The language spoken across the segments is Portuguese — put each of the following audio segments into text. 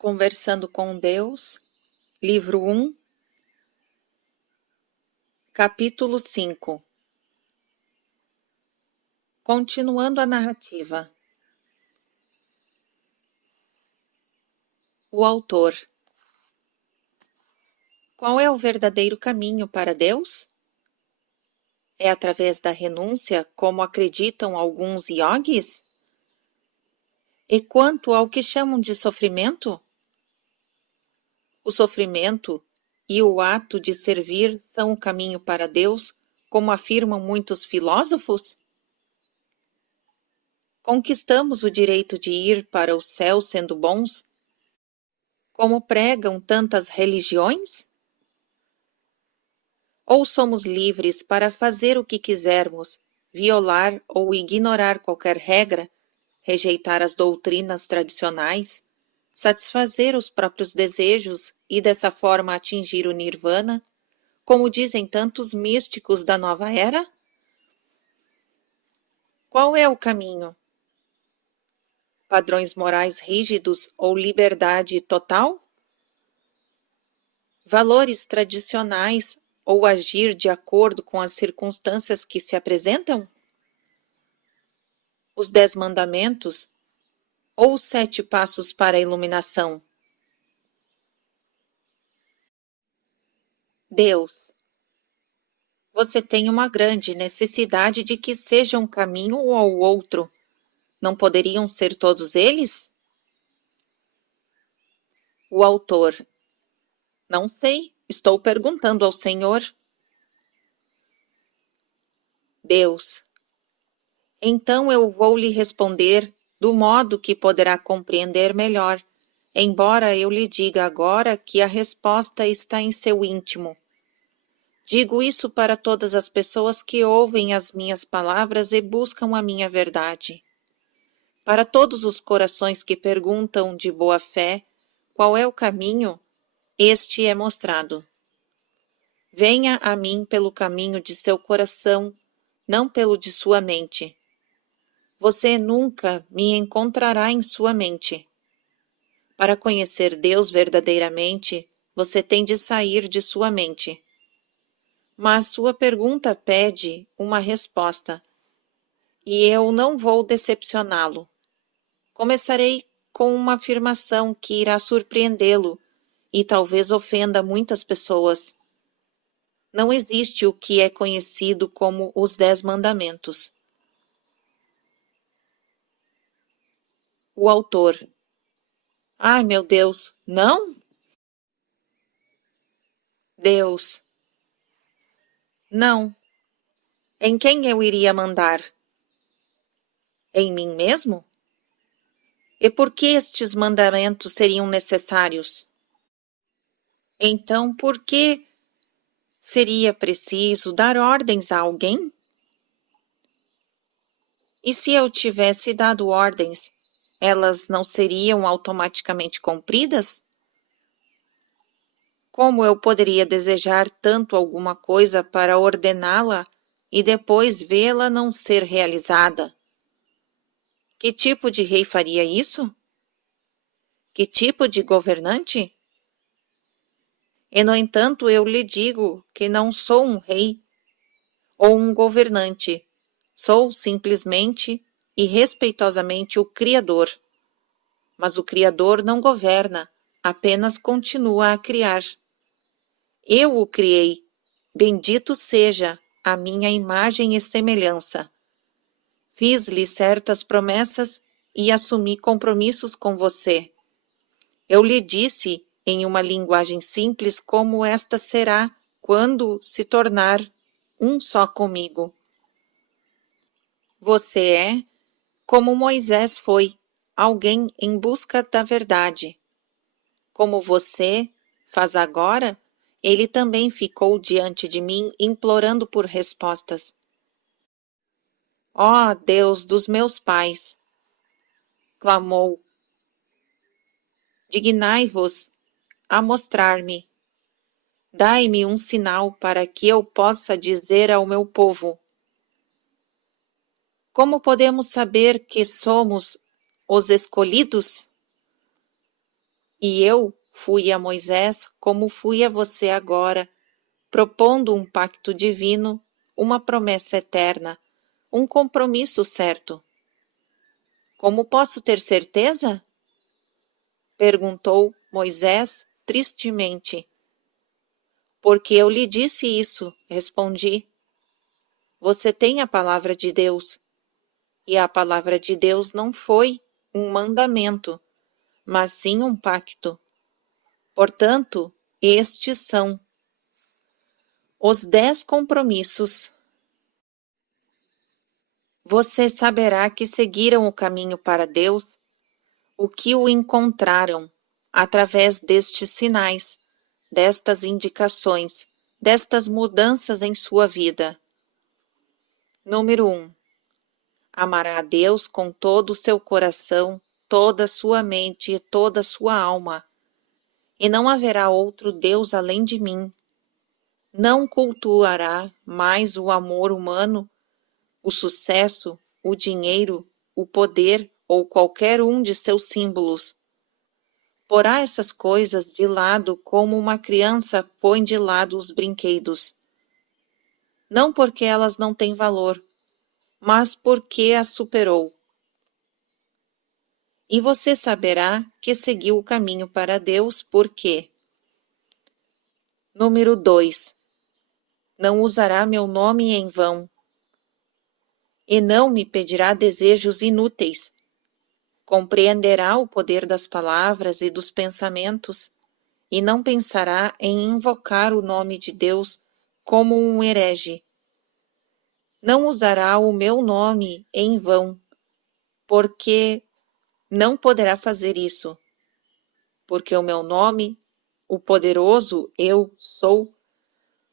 Conversando com Deus, livro 1, capítulo 5. Continuando a narrativa. O autor. Qual é o verdadeiro caminho para Deus? É através da renúncia, como acreditam alguns yogis? E quanto ao que chamam de sofrimento? O sofrimento e o ato de servir são o caminho para Deus, como afirmam muitos filósofos? Conquistamos o direito de ir para o céu sendo bons, como pregam tantas religiões? Ou somos livres para fazer o que quisermos, violar ou ignorar qualquer regra, rejeitar as doutrinas tradicionais, satisfazer os próprios desejos e dessa forma atingir o nirvana, como dizem tantos místicos da nova era? Qual é o caminho? Padrões morais rígidos ou liberdade total? Valores tradicionais ou agir de acordo com as circunstâncias que se apresentam? Os 10 mandamentos ou os 7 passos para a iluminação? Deus, você tem uma grande necessidade de que seja um caminho ou outro. Não poderiam ser todos eles? O autor. Não sei, estou perguntando ao Senhor. Deus. Então eu vou lhe responder do modo que poderá compreender melhor, embora eu lhe diga agora que a resposta está em seu íntimo. Digo isso para todas as pessoas que ouvem as minhas palavras e buscam a minha verdade. Para todos os corações que perguntam de boa fé qual é o caminho, este é mostrado. Venha a mim pelo caminho de seu coração, não pelo de sua mente. Você nunca me encontrará em sua mente. Para conhecer Deus verdadeiramente, você tem de sair de sua mente. Mas sua pergunta pede uma resposta, e eu não vou decepcioná-lo. Começarei com uma afirmação que irá surpreendê-lo e talvez ofenda muitas pessoas. Não existe o que é conhecido como os 10 mandamentos. O autor. Ai, meu Deus, não? Deus. Não. Em quem eu iria mandar? Em mim mesmo? E por que estes mandamentos seriam necessários? Então, por que seria preciso dar ordens a alguém? E se eu tivesse dado ordens, elas não seriam automaticamente cumpridas? Como eu poderia desejar tanto alguma coisa para ordená-la e depois vê-la não ser realizada? Que tipo de rei faria isso? Que tipo de governante? E, no entanto, eu lhe digo que não sou um rei ou um governante. Sou simplesmente e respeitosamente o Criador. Mas o Criador não governa, apenas continua a criar. Eu o criei. Bendito seja a minha imagem e semelhança. Fiz-lhe certas promessas e assumi compromissos com você. Eu lhe disse, em uma linguagem simples, como esta será quando se tornar um só comigo. Você é, como Moisés foi, alguém em busca da verdade. Como você faz agora, ele também ficou diante de mim implorando por respostas. Ó Deus dos meus pais! Clamou. Dignai-vos a mostrar-me. Dai-me um sinal para que eu possa dizer ao meu povo. Como podemos saber que somos os escolhidos? E eu fui a Moisés como fui a você agora, propondo um pacto divino, uma promessa eterna, um compromisso certo. Como posso ter certeza? Perguntou Moisés tristemente. Porque eu lhe disse isso, respondi. Você tem a palavra de Deus. E a palavra de Deus não foi um mandamento, mas sim um pacto. Portanto, estes são os 10 compromissos. Você saberá que seguiram o caminho para Deus, o que o encontraram, através destes sinais, destas indicações, destas mudanças em sua vida. Número 1. Amará a Deus com todo o seu coração, toda a sua mente e toda a sua alma. E não haverá outro Deus além de mim. Não cultuará mais o amor humano, o sucesso, o dinheiro, o poder ou qualquer um de seus símbolos. Porá essas coisas de lado como uma criança põe de lado os brinquedos. Não porque elas não têm valor, mas porque as superou. E você saberá que seguiu o caminho para Deus porque. Número 2. Não usará meu nome em vão. E não me pedirá desejos inúteis. Compreenderá o poder das palavras e dos pensamentos, e não pensará em invocar o nome de Deus como um herege. Não usará o meu nome em vão, porque não poderá fazer isso, porque o meu nome, o poderoso Eu Sou,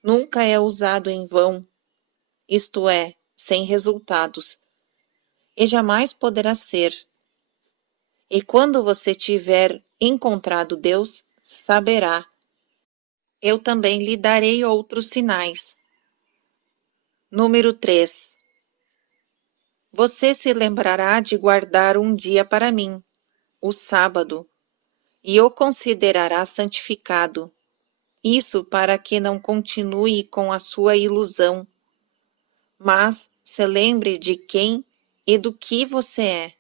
nunca é usado em vão, isto é, sem resultados, e jamais poderá ser. E quando você tiver encontrado Deus, saberá. Eu também lhe darei outros sinais. Número 3. Você se lembrará de guardar um dia para mim, o sábado, e o considerará santificado. Isso para que não continue com a sua ilusão, mas se lembre de quem e do que você é.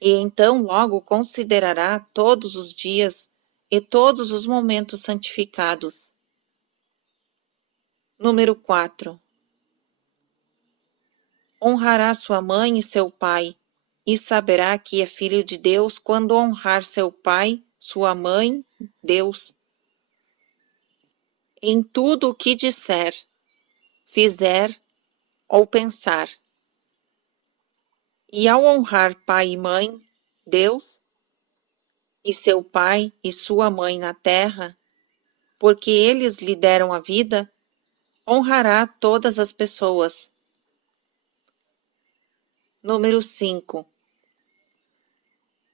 E então logo considerará todos os dias e todos os momentos santificados. Número 4. Honrará sua mãe e seu pai, e saberá que é filho de Deus quando honrar seu pai, sua mãe, Deus. Em tudo o que disser, fizer ou pensar. E ao honrar pai e mãe, Deus, e seu pai e sua mãe na terra, porque eles lhe deram a vida, honrará todas as pessoas. Número 5.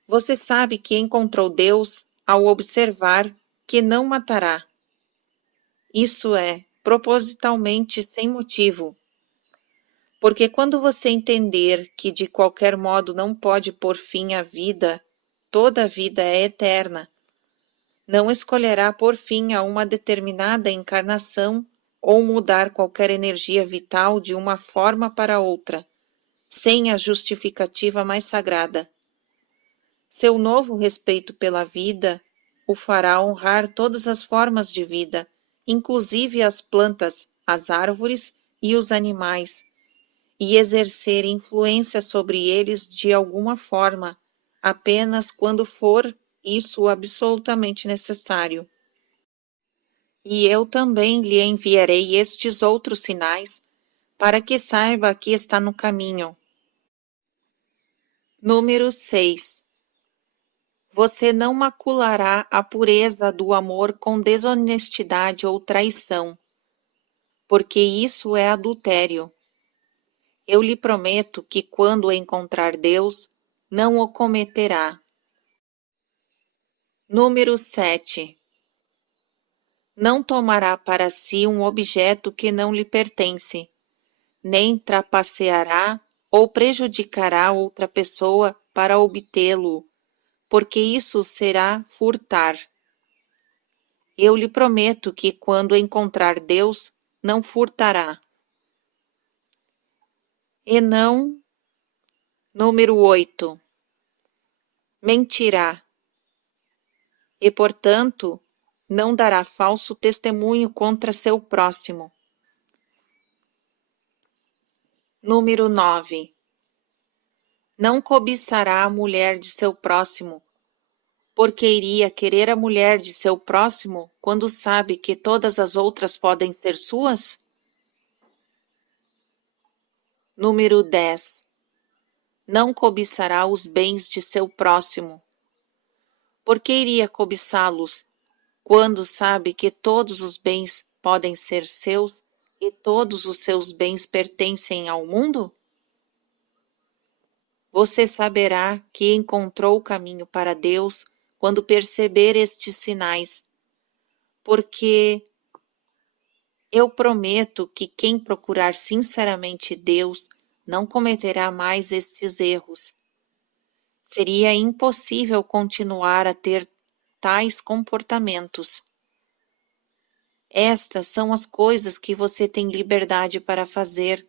Você sabe que encontrou Deus ao observar que não matará. Isso é, propositalmente sem motivo. Porque quando você entender que de qualquer modo não pode pôr fim à vida, toda a vida é eterna, não escolherá pôr fim a uma determinada encarnação ou mudar qualquer energia vital de uma forma para outra, sem a justificativa mais sagrada. Seu novo respeito pela vida o fará honrar todas as formas de vida, inclusive as plantas, as árvores e os animais, e exercer influência sobre eles de alguma forma, apenas quando for isso absolutamente necessário. E eu também lhe enviarei estes outros sinais, para que saiba que está no caminho. Número 6. Você não maculará a pureza do amor com desonestidade ou traição, porque isso é adultério. Eu lhe prometo que quando encontrar Deus, não o cometerá. Número 7. Não tomará para si um objeto que não lhe pertence, nem trapaceará ou prejudicará outra pessoa para obtê-lo, porque isso será furtar. Eu lhe prometo que quando encontrar Deus, não furtará. E não, número 8, mentirá. E, portanto, não dará falso testemunho contra seu próximo. Número 9, não cobiçará a mulher de seu próximo, porque iria querer a mulher de seu próximo quando sabe que todas as outras podem ser suas? Número 10, não cobiçará os bens de seu próximo, porque iria cobiçá-los quando sabe que todos os bens podem ser seus e todos os seus bens pertencem ao mundo? Você saberá que encontrou o caminho para Deus quando perceber estes sinais, porque eu prometo que quem procurar sinceramente Deus não cometerá mais estes erros. Seria impossível continuar a ter tais comportamentos. Estas são as coisas que você tem liberdade para fazer,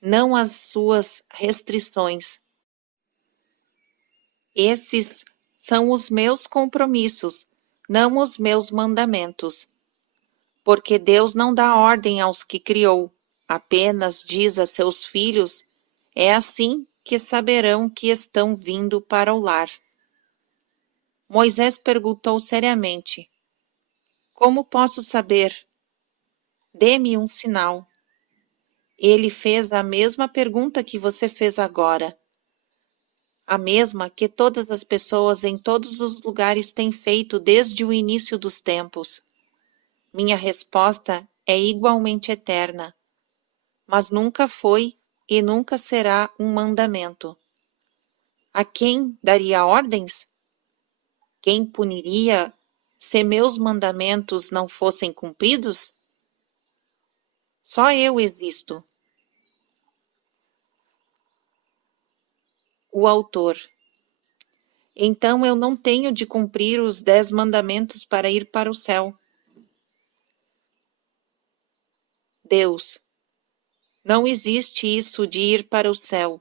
não as suas restrições. Esses são os meus compromissos, não os meus mandamentos. Porque Deus não dá ordem aos que criou, apenas diz a seus filhos: é assim que saberão que estão vindo para o lar. Moisés perguntou seriamente: como posso saber? Dê-me um sinal. Ele fez a mesma pergunta que você fez agora, a mesma que todas as pessoas em todos os lugares têm feito desde o início dos tempos. Minha resposta é igualmente eterna, mas nunca foi e nunca será um mandamento. A quem daria ordens? Quem puniria se meus mandamentos não fossem cumpridos? Só eu existo. O autor. Então eu não tenho de cumprir os 10 mandamentos para ir para o céu. Deus. Não existe isso de ir para o céu.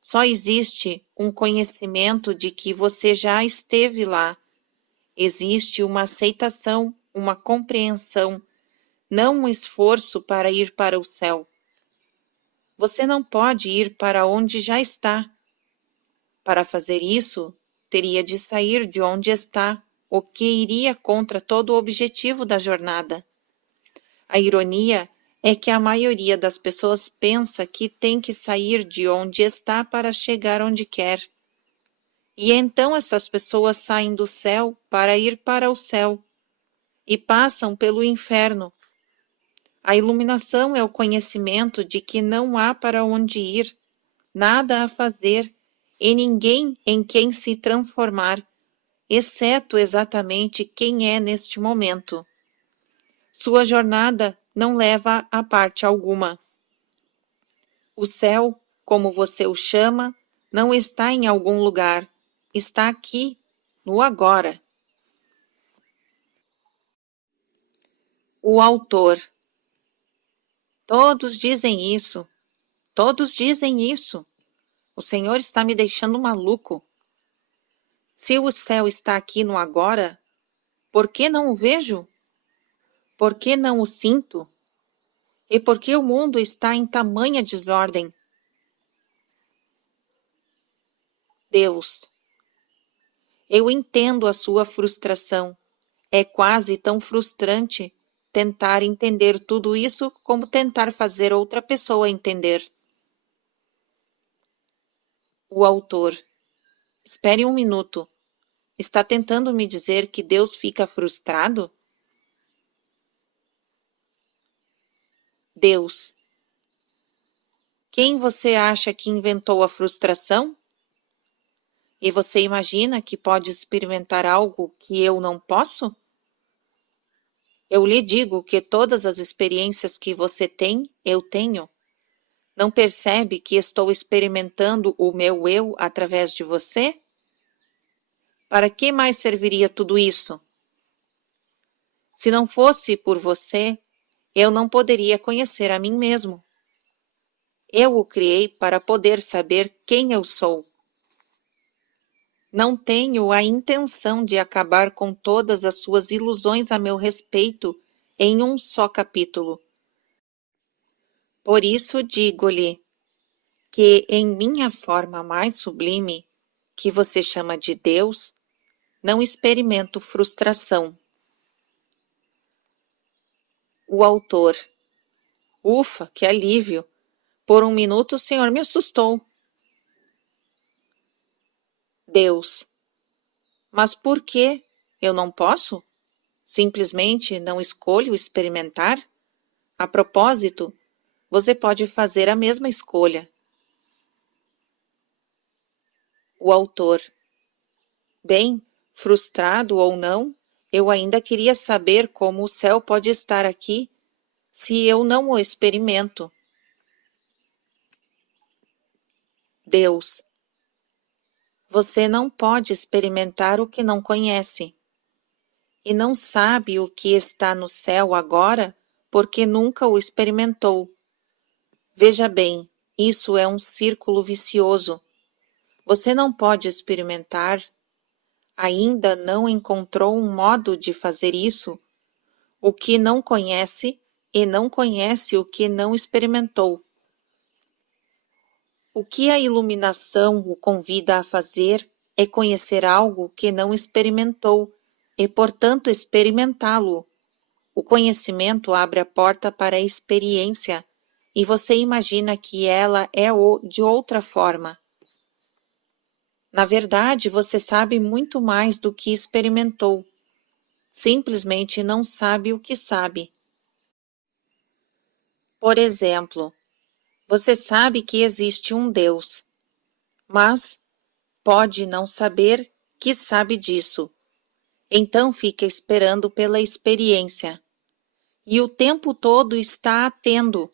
Só existe um conhecimento de que você já esteve lá. Existe uma aceitação, uma compreensão, não um esforço para ir para o céu. Você não pode ir para onde já está. Para fazer isso, teria de sair de onde está, o que iria contra todo o objetivo da jornada. A ironia é que a maioria das pessoas pensa que tem que sair de onde está para chegar onde quer. E então essas pessoas saem do céu para ir para o céu e passam pelo inferno. A iluminação é o conhecimento de que não há para onde ir, nada a fazer e ninguém em quem se transformar, exceto exatamente quem é neste momento. Sua jornada não leva a parte alguma. O céu, como você o chama, não está em algum lugar, está aqui, no agora. O autor. Todos dizem isso. Todos dizem isso. O Senhor está me deixando maluco. Se o céu está aqui no agora, por que não o vejo? Por que não o sinto? E por que o mundo está em tamanha desordem? Deus. Eu entendo a sua frustração. É quase tão frustrante tentar entender tudo isso como tentar fazer outra pessoa entender. O autor. Espere um minuto. Está tentando me dizer que Deus fica frustrado? Deus. Quem você acha que inventou a frustração? E você imagina que pode experimentar algo que eu não posso? Eu lhe digo que todas as experiências que você tem, eu tenho. Não percebe que estou experimentando o meu eu através de você? Para que mais serviria tudo isso? Se não fosse por você, eu não poderia conhecer a mim mesmo. Eu o criei para poder saber quem eu sou. Não tenho a intenção de acabar com todas as suas ilusões a meu respeito em um só capítulo. Por isso digo-lhe que em minha forma mais sublime, que você chama de Deus, não experimento frustração. O autor. Ufa, que alívio! Por um minuto o Senhor me assustou. Deus. Mas por que eu não posso? Simplesmente não escolho experimentar? A propósito, você pode fazer a mesma escolha. O autor. Bem, frustrado ou não, eu ainda queria saber como o céu pode estar aqui se eu não o experimento. Deus. Você não pode experimentar o que não conhece. E não sabe o que está no céu agora porque nunca o experimentou. Veja bem, isso é um círculo vicioso. Você não pode experimentar, ainda não encontrou um modo de fazer isso, o que não conhece e não conhece o que não experimentou. O que a iluminação o convida a fazer é conhecer algo que não experimentou e, portanto, experimentá-lo. O conhecimento abre a porta para a experiência e você imagina que ela é de outra forma. Na verdade, você sabe muito mais do que experimentou. Simplesmente não sabe o que sabe. Por exemplo, você sabe que existe um Deus, mas pode não saber que sabe disso. Então fica esperando pela experiência. E o tempo todo está a tendo.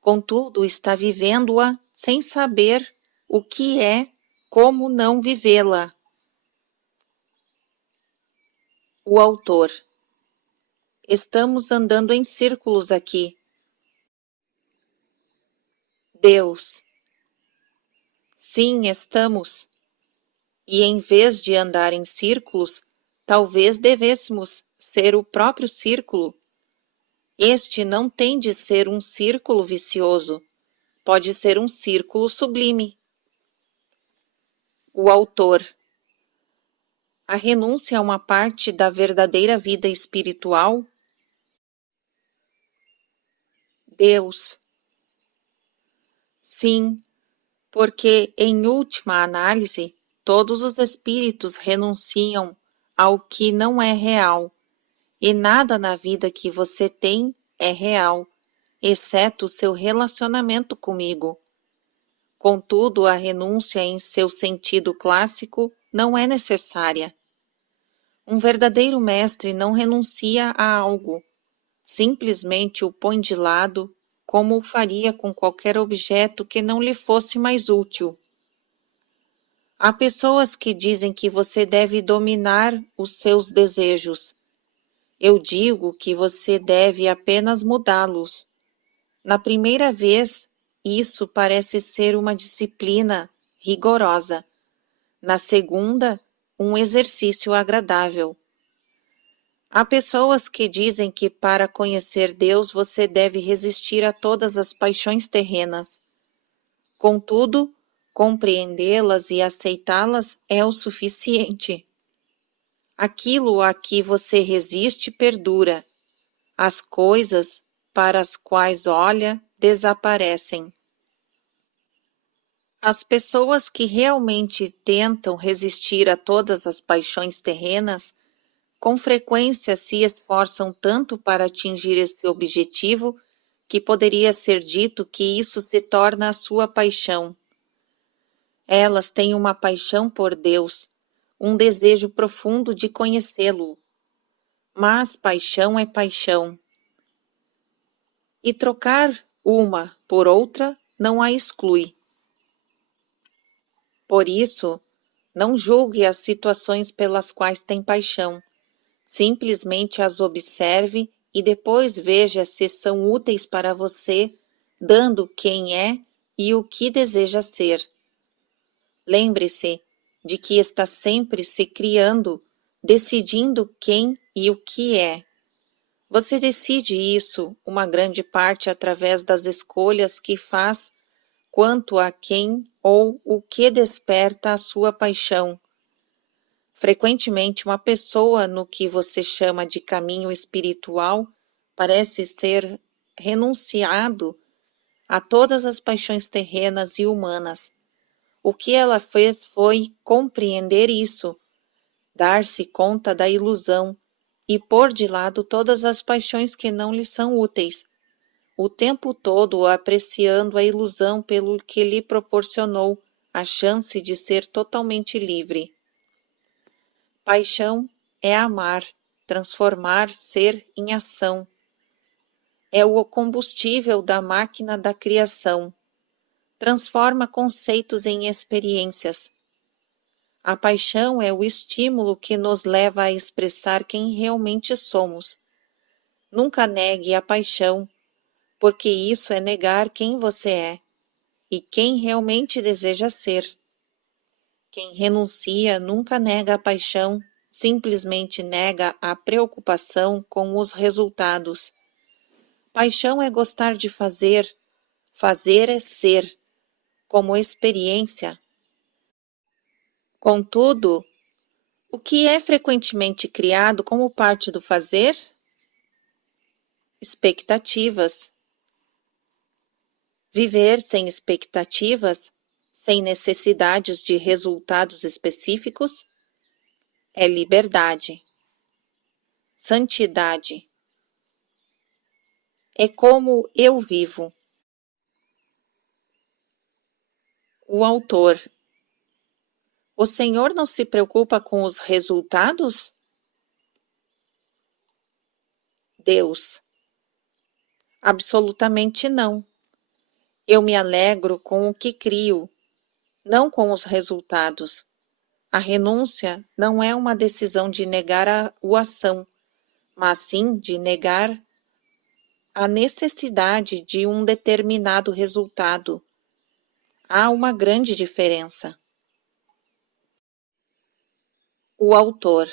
Contudo, está vivendo-a sem saber o que é, como não vivê-la. O autor. Estamos andando em círculos aqui. Deus. Sim, estamos. E em vez de andar em círculos, talvez devêssemos ser o próprio círculo. Este não tem de ser um círculo vicioso, pode ser um círculo sublime. O autor. A renúncia é uma parte da verdadeira vida espiritual? Deus. Sim, porque, em última análise, todos os espíritos renunciam ao que não é real, e nada na vida que você tem é real, exceto o seu relacionamento comigo. Contudo, a renúncia em seu sentido clássico não é necessária. Um verdadeiro mestre não renuncia a algo, simplesmente o põe de lado, como o faria com qualquer objeto que não lhe fosse mais útil. Há pessoas que dizem que você deve dominar os seus desejos. Eu digo que você deve apenas mudá-los. Na primeira vez, isso parece ser uma disciplina rigorosa. Na segunda, um exercício agradável. Há pessoas que dizem que para conhecer Deus você deve resistir a todas as paixões terrenas. Contudo, compreendê-las e aceitá-las é o suficiente. Aquilo a que você resiste perdura. As coisas para as quais olha desaparecem. As pessoas que realmente tentam resistir a todas as paixões terrenas, com frequência se esforçam tanto para atingir esse objetivo que poderia ser dito que isso se torna a sua paixão. Elas têm uma paixão por Deus, um desejo profundo de conhecê-lo. Mas paixão é paixão. E trocar uma por outra não a exclui. Por isso, Não julgue as situações pelas quais tem paixão. Simplesmente as observe e depois veja se são úteis para você, dando quem é e o que deseja ser. Lembre-se de que está sempre se criando, decidindo quem e o que é. Você decide isso, uma grande parte, através das escolhas que faz quanto a quem ou o que desperta a sua paixão. Frequentemente, uma pessoa no que você chama de caminho espiritual parece ter renunciado a todas as paixões terrenas e humanas. O que ela fez foi compreender isso, dar-se conta da ilusão e pôr de lado todas as paixões que não lhe são úteis, o tempo todo apreciando a ilusão pelo que lhe proporcionou a chance de ser totalmente livre. Paixão é amar, transformar ser em ação. É o combustível da máquina da criação. Transforma conceitos em experiências. A paixão é o estímulo que nos leva a expressar quem realmente somos. Nunca negue a paixão, porque isso é negar quem você é e quem realmente deseja ser. Quem renuncia nunca nega a paixão, simplesmente nega a preocupação com os resultados. Paixão é gostar de fazer, fazer é ser, como experiência. Contudo, o que é frequentemente criado como parte do fazer? Expectativas. Viver sem expectativas, sem necessidades de resultados específicos, é liberdade. Santidade. É como eu vivo. O autor. O Senhor não se preocupa com os resultados? Deus. Absolutamente não. Eu me alegro com o que crio, não com os resultados. A renúncia não é uma decisão de negar a ação, mas sim de negar a necessidade de um determinado resultado. Há uma grande diferença. O autor.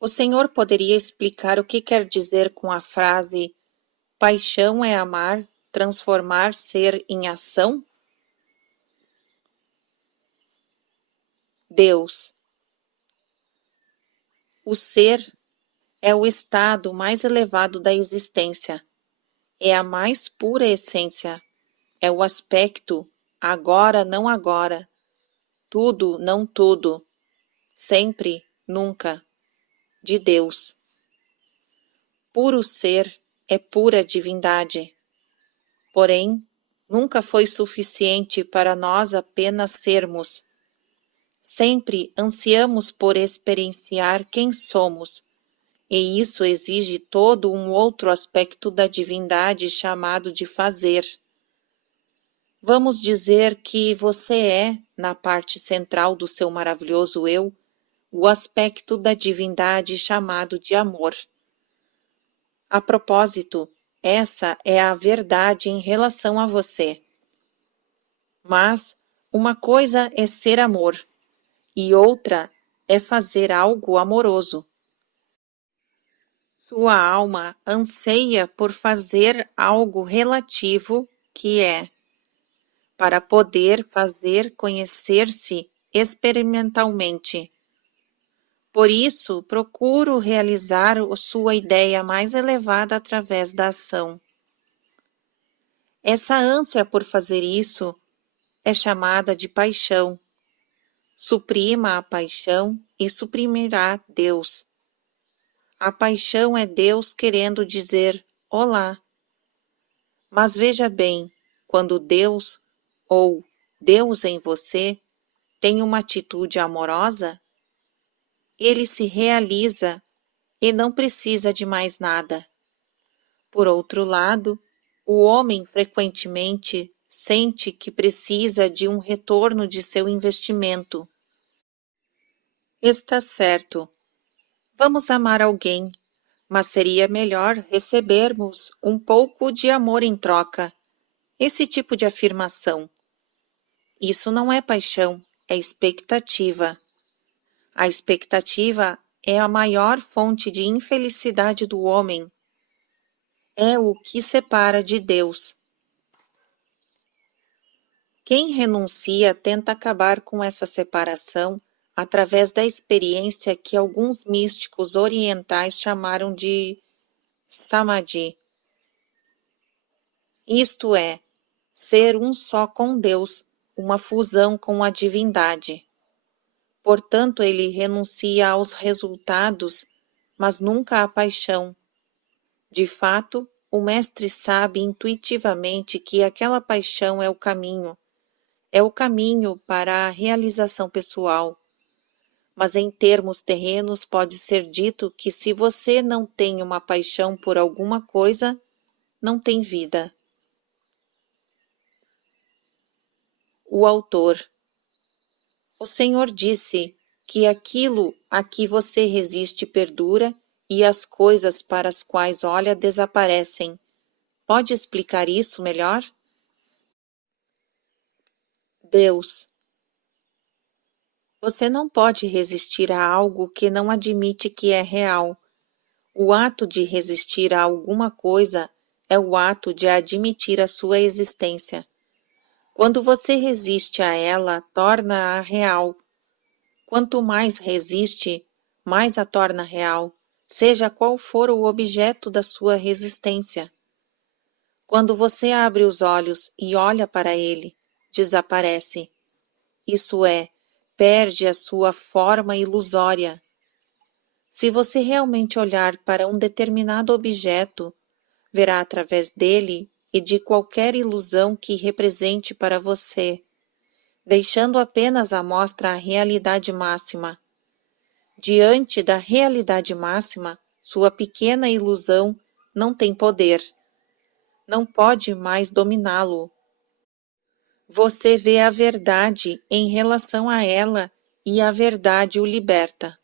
O Senhor poderia explicar o que quer dizer com a frase paixão é amar, transformar ser em ação? Deus. O ser é o estado mais elevado da existência. É a mais pura essência. É o aspecto agora, não agora. Tudo, não tudo. Sempre, nunca. De Deus. Puro ser é pura divindade. Porém, nunca foi suficiente para nós apenas sermos. Sempre ansiamos por experienciar quem somos, e isso exige todo um outro aspecto da divindade chamado de fazer. Vamos dizer que você é, na parte central do seu maravilhoso eu, o aspecto da divindade chamado de amor. A propósito, essa é a verdade em relação a você. Mas uma coisa é ser amor, e outra é fazer algo amoroso. Sua alma anseia por fazer algo relativo que é, para poder fazer conhecer-se experimentalmente. Por isso, procuro realizar sua ideia mais elevada através da ação. Essa ânsia por fazer isso é chamada de paixão. Suprima a paixão e suprimirá Deus. A paixão é Deus querendo dizer olá. Mas veja bem, quando Deus ou Deus em você tem uma atitude amorosa, ele se realiza e não precisa de mais nada. Por outro lado, o homem frequentemente sente que precisa de um retorno de seu investimento. Está certo. Vamos amar alguém, mas seria melhor recebermos um pouco de amor em troca. Esse tipo de afirmação. Isso não é paixão, é expectativa. A expectativa é a maior fonte de infelicidade do homem. É o que separa de Deus. Quem renuncia tenta acabar com essa separação através da experiência que alguns místicos orientais chamaram de samadhi. Isto é, ser um só com Deus, uma fusão com a divindade. Portanto, ele renuncia aos resultados, mas nunca à paixão. De fato, o mestre sabe intuitivamente que aquela paixão é o caminho para a realização pessoal. Mas em termos terrenos pode ser dito que se você não tem uma paixão por alguma coisa, não tem vida. O autor. O Senhor disse que aquilo a que você resiste perdura e as coisas para as quais olha desaparecem. Pode explicar isso melhor? Deus. Você não pode resistir a algo que não admite que é real. O ato de resistir a alguma coisa é o ato de admitir a sua existência. Quando você resiste a ela, torna-a real. Quanto mais resiste, mais a torna real, seja qual for o objeto da sua resistência. Quando você abre os olhos e olha para ele, desaparece. Isso é, perde a sua forma ilusória. Se você realmente olhar para um determinado objeto, verá através dele e de qualquer ilusão que represente para você, deixando apenas à mostra a realidade máxima. Diante da realidade máxima, sua pequena ilusão não tem poder. Não pode mais dominá-lo. Você vê a verdade em relação a ela e a verdade o liberta.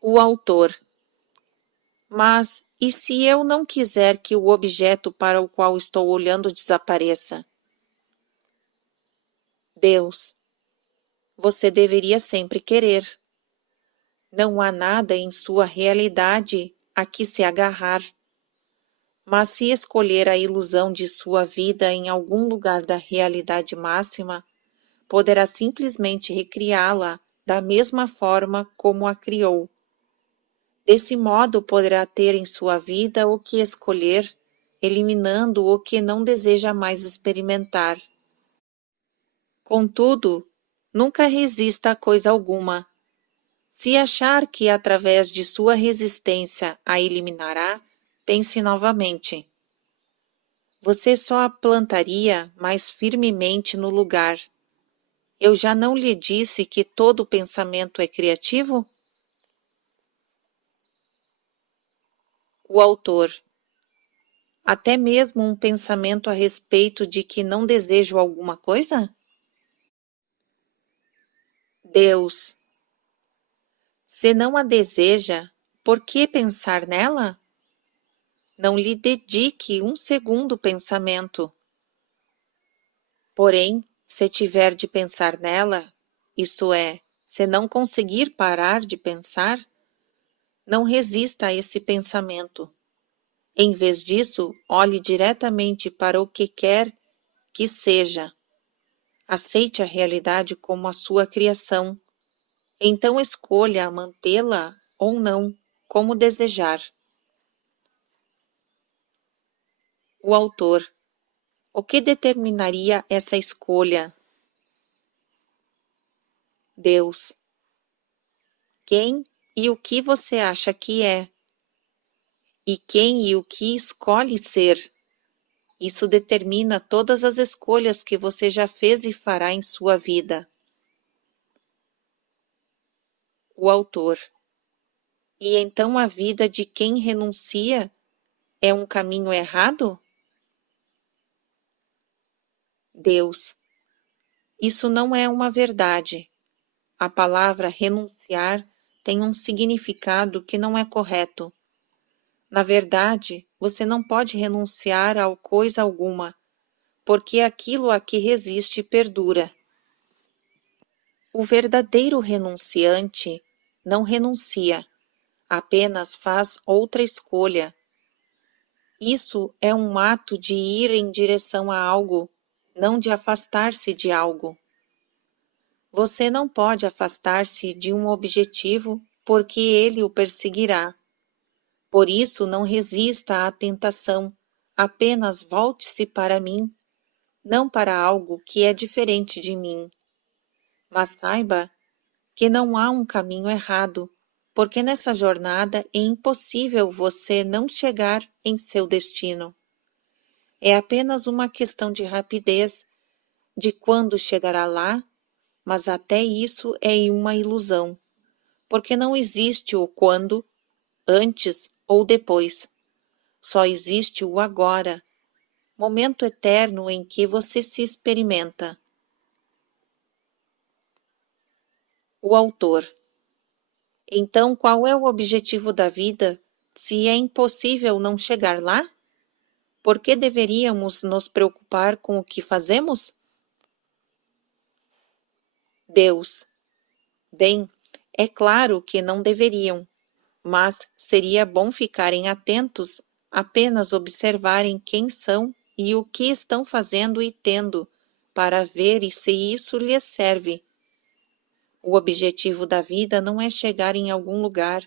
O autor. Mas, e se eu não quiser que o objeto para o qual estou olhando desapareça? Deus. Você deveria sempre querer. Não há nada em sua realidade a que se agarrar. Mas se escolher a ilusão de sua vida em algum lugar da realidade máxima, poderá simplesmente recriá-la da mesma forma como a criou. Desse modo poderá ter em sua vida o que escolher, eliminando o que não deseja mais experimentar. Contudo, nunca resista a coisa alguma. Se achar que através de sua resistência a eliminará, pense novamente. Você só a plantaria mais firmemente no lugar. Eu já não lhe disse que todo pensamento é criativo? O autor. Até mesmo um pensamento a respeito de que não desejo alguma coisa? Deus. Se não a deseja, por que pensar nela? Não lhe dedique um segundo pensamento. Porém, se tiver de pensar nela, isto é, se não conseguir parar de pensar, não resista a esse pensamento. Em vez disso, olhe diretamente para o que quer que seja. Aceite a realidade como a sua criação. Então escolha mantê-la ou não, como desejar. O autor. O que determinaria essa escolha? Deus. Quem e o que você acha que é? E quem e o que escolhe ser? Isso determina todas as escolhas que você já fez e fará em sua vida. O autor. E então a vida de quem renuncia é um caminho errado? Deus. Isso não é uma verdade. a palavra renunciar tem um significado que não é correto. Na verdade, você não pode renunciar a coisa alguma, porque aquilo a que resiste perdura. O verdadeiro renunciante não renuncia, apenas faz outra escolha. Isso é um ato de ir em direção a algo, não de afastar-se de algo. Você não pode afastar-se de um objetivo porque ele o perseguirá. Por isso, não resista à tentação, apenas volte-se para mim, não para algo que é diferente de mim. Mas saiba que não há um caminho errado, porque nessa jornada é impossível você não chegar em seu destino. É apenas uma questão de rapidez, de quando chegará lá, mas até isso é uma ilusão, porque não existe o quando, antes ou depois. Só existe o agora, momento eterno em que você se experimenta. O autor. Então, qual é o objetivo da vida, se é impossível não chegar lá? Por que deveríamos nos preocupar com o que fazemos? Deus. Bem, é claro que não deveriam, mas seria bom ficarem atentos, apenas observarem quem são e o que estão fazendo e tendo, para ver se isso lhes serve. O objetivo da vida não é chegar em algum lugar,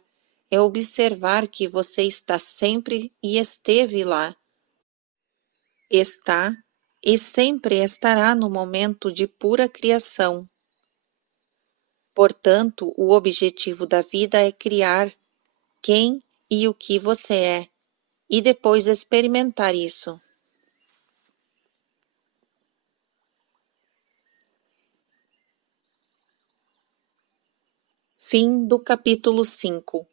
é observar que você está sempre e esteve lá. Está e sempre estará no momento de pura criação. Portanto, o objetivo da vida é criar quem e o que você é, e depois experimentar isso. Fim do capítulo 5.